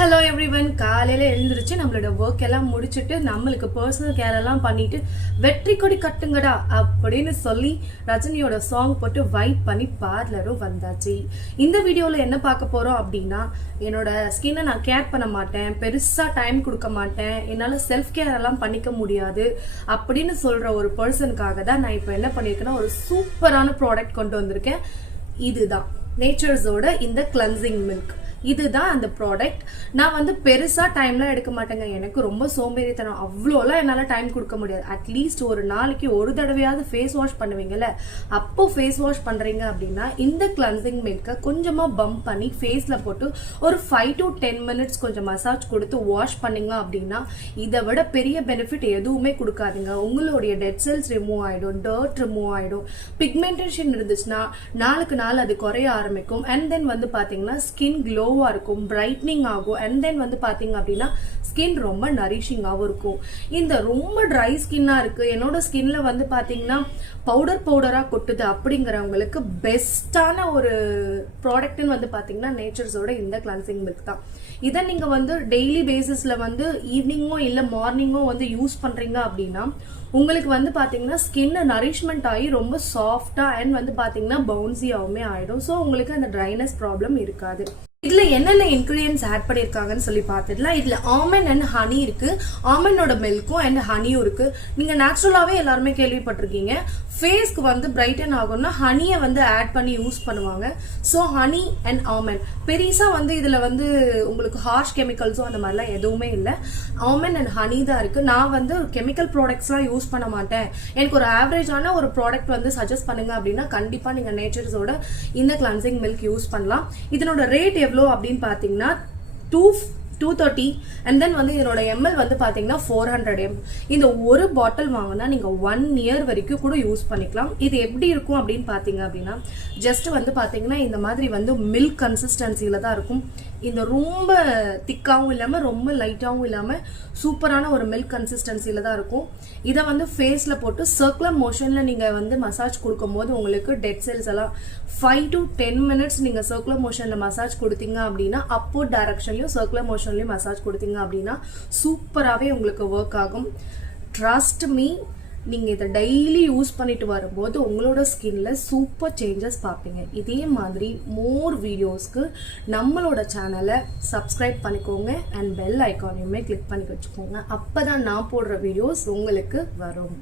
hello everyone. காலையில எழுந்திருச்சு நம்மளோட work எல்லாம் முடிச்சிட்டு நம்மளுக்கு personal care எல்லாம் பண்ணிட்டு வெற்றி கொடி கட்டுங்கடா அப்படினு சொல்லி ரஜினியோட song போட்டு வைப் பண்ணி பார்லரும் வந்தாச்சு. இந்த வீடியோல என்ன பார்க்க போறோம் அப்படினா என்னோட ஸ்கின்னை நான் கேர் பண்ண மாட்டேன், பெருசா டைம் கொடுக்க மாட்டேன், என்னால செல்ஃப் கேர் எல்லாம் பண்ணிக்க முடியாது அப்படினு சொல்ற ஒரு பர்சனுக்காக தான் நான் இப்போ என்ன பண்ணிருக்கேன்னா ஒரு சூப்பரான ப்ராடக்ட் கொண்டு வந்திருக்கேன். இதுதான் நேச்சர்ஸோட இந்த கிளென்சிங் மில்க். இதுதான் அந்த ப்ராடக்ட். நான் வந்து பெருசா டைம்லாம் எடுக்க மாட்டேங்க, எனக்கு ரொம்ப சோம்பேறித்தனம், அவ்வளோலாம் என்னால் டைம் கொடுக்க முடியாது. அட்லீஸ்ட் ஒரு நாளைக்கு ஒரு தடவையாவது ஃபேஸ் வாஷ் பண்ணுவீங்கல்ல, அப்போ ஃபேஸ் வாஷ் பண்றீங்க அப்படின்னா இந்த கிளென்சிங் மில்கை கொஞ்சமா பம்ப் பண்ணி ஃபேஸ்ல போட்டு ஒரு 5 to 10 மினிட்ஸ் கொஞ்சம் மசாஜ் கொடுத்து வாஷ் பண்ணீங்க அப்படின்னா இதை விட பெரிய பெனிஃபிட் எதுவுமே கொடுக்காதுங்க. உங்களுடைய டெட் செல்ஸ் ரிமூவ் ஆயிடும், டர்ட் ரிமூவ் ஆயிடும், பிக்மெண்டேஷன் இருந்துச்சுன்னா நாளுக்கு நாள் அது குறைய ஆரம்பிக்கும். அண்ட் தென் வந்து பாத்தீங்கன்னா ஸ்கின் க்ளோ இருக்கும், பிரைட்னிங் ஆகும். அண்ட் தென் வந்து பாத்தீங்க அப்படின்னா ஸ்கின் ரொம்ப நரிஷிங்காகவும் இருக்கும். இந்த ரொம்ப ட்ரை ஸ்கின்னா இருக்கு, என்னோட ஸ்கின்ல வந்து பாத்தீங்கன்னா பவுடரா கொட்டுது அப்படிங்கிறவங்களுக்கு பெஸ்டான ஒரு ப்ராடக்ட்னு வந்து பாத்தீங்கன்னா நேச்சர்ஸோட இந்த கிளென்சிங் மில்க் தான். இதை நீங்க வந்து டெய்லி பேசிஸ்ல வந்து ஈவினிங்கோ இல்ல மார்னிங்கோ வந்து யூஸ் பண்றீங்க அப்படின்னா உங்களுக்கு வந்து பாத்தீங்கன்னா ஸ்கின் நரிஷ்மெண்ட் ஆகி ரொம்ப சாஃப்டா அண்ட் வந்து பாத்தீங்கன்னா பவுன்சியாவுமே ஆயிடும். ஸோ உங்களுக்கு அந்த ட்ரைனஸ் ப்ராப்ளம் இருக்காது. இதுல என்னென்ன இன்கிரீடியன்ஸ் ஆட் பண்ணிருக்காங்கன்னு சொல்லி பார்த்துடலாம். இதுல ஆல்மண்ட் அண்ட் ஹனி இருக்கு, ஆல்மண்டோட மில்க்கும் அண்ட் ஹனியும் இருக்கு. நீங்க நேச்சுரலாவே எல்லாருமே கேள்விப்பட்டிருக்கீங்க, ஃபேஸ்க்கு வந்து பிரைட்டன் ஆகும்னா ஹனியை வந்து ஆட் பண்ணி யூஸ் பண்ணுவாங்க. ஸோ ஹனி அண்ட் ஆல்மண்ட் பெருசா வந்து இதுல வந்து உங்களுக்கு ஹார்ஷ் கெமிக்கல்ஸும் அந்த மாதிரிலாம் எதுவுமே இல்லை. ஆல்மண்ட் அண்ட் ஹனி தான் இருக்கு. நான் வந்து கெமிக்கல் ப்ராடக்ட்ஸ்லாம் யூஸ் பண்ண மாட்டேன், எனக்கு ஒரு ஆவரேஜான ஒரு ப்ராடக்ட் வந்து சஜஸ்ட் பண்ணுங்க அப்படின்னா கண்டிப்பா நீங்க நேச்சர்ஸோட இந்த கிளென்சிங் மில்க் யூஸ் பண்ணலாம். இதனோட ரேட் எவ்வளோ அப்படின்னு பாத்தீங்கன்னா 230 அண்ட் தென் வந்து இதனோட ml வந்து பாத்தீங்கன்னா 400 ml. இந்த ஒரு பாட்டில் வாங்கினா நீங்க 1 இயர் வரைக்கும் கூட யூஸ் பண்ணிக்கலாம். இது எப்படி இருக்கும் அப்படின்னு பாத்தீங்க அப்படின்னா ஜஸ்ட் வந்து பாத்தீங்கன்னா இந்த மாதிரி வந்து மில்க் கன்சிஸ்டன்சில தான் இருக்கும். இந்த ரொம்ப திக்காவும் இல்லாம ரொம்ப லைட்டாவும் இல்லாம சூப்பரான ஒரு மில்க் கன்சிஸ்டன்சில தான் இருக்கும். இதை வந்து ஃபேஸ்ல போட்டு சர்க்குலர் மோஷன்ல நீங்க வந்து மசாஜ் கொடுக்கும் போது உங்களுக்கு டெட் செல்ஸ் எல்லாம் 5 to 10 மினிட்ஸ் நீங்க சர்க்குலர் மோஷன்ல மசாஜ் கொடுத்தீங்க அப்படின்னா அப்போ டைரக்ஷன்லயும் சர்க்குலர் மோஷன்லயும் மசாஜ் கொடுத்தீங்க அப்படின்னா சூப்பராகவே உங்களுக்கு ஒர்க் ஆகும். ட்ரஸ்ட் மீ, நீங்க இதை டெய்லி யூஸ் பண்ணிட்டு வரும்போது உங்களோட ஸ்கின்ல சூப்பர் சேஞ்சஸ் பார்ப்பீங்க. இதே மாதிரி மோர் வீடியோஸ்க்கு நம்மளோட சேனலை சப்ஸ்கிரைப் பண்ணிக்கோங்க அண்ட் பெல் ஐக்கானையுமே கிளிக் பண்ணி வச்சுக்கோங்க. அப்பதான் நான் போடுற வீடியோஸ் உங்களுக்கு வரும்.